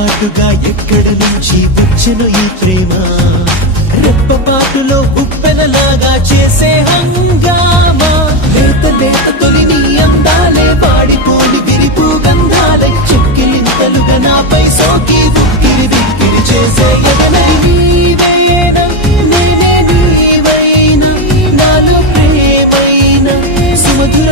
పాటుగా ఎక్కడ నుంచి వచ్చెను ఈ ప్రేమ రెప్పపాటులో ఉప్పెనలాగా చేసే హంగామా లేత లేత తొలి నీ అందాలే వాడిపోని విరిపు గంధాలై చెక్కిలింతలుగా నాపై సోకి ఉక్కిరి విక్కిరి చేసే ఎదనై నీవేనా నేనే నీవైనా నాలో ప్రేమైనా సుమధుర